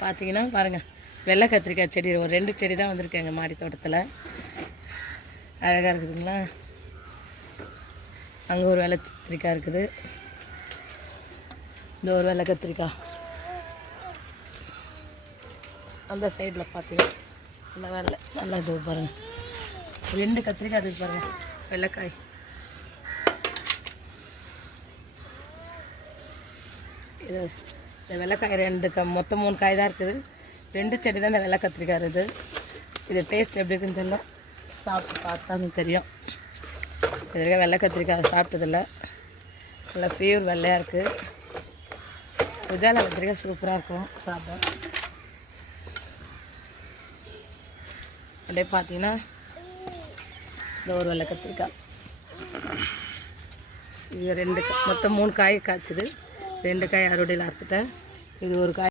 பார்த்தீங்கன்னா பாருங்கள், வெள்ளை கத்திரிக்காய் செடி ஒரு 2 செடி தான் வந்திருக்கு எங்கள் மாடி தோட்டத்தில். அழகாக இருக்குதுங்களா? அங்கே ஒரு வெள்ளை கத்திரிக்காய் இருக்குது, இந்த ஒரு வெள்ளை கத்திரிக்காய். அந்த சைடில் பார்த்தீங்கன்னா நல்லா வெள்ளை நல்லா இது பாருங்கள், 2 கத்திரிக்காய் இருக்குது பாருங்கள், வெள்ளைக்காய். இது இந்த வெள்ளைக்காய் 2 மொத்தம் 3 காய் தான் இருக்குது. 2 செடி தான் இந்த வெள்ளை கத்திரிக்காய் இருக்குது. இது டேஸ்ட் எப்படி இருக்குன்னு தெரியல, சாப்பிட்டு பார்த்தாலும் தெரியும். இது வரைக்கும் வெள்ளை கத்திரிக்காய் சாப்பிட்டதில்ல. நல்லா பியூர் வெள்ளையாக இருக்குது. புஜால கத்திரிக்காய் சூப்பராக இருக்கும் சாப்பிட. அப்படியே பார்த்தீங்கன்னா இந்த ஒரு வெள்ளை கத்திரிக்காய், இது 2 மொத்தம் 3 காய் காய்ச்சிது. 2 காய் அறுவடையில் அறுத்துட்டேன். இது ஒரு காய்.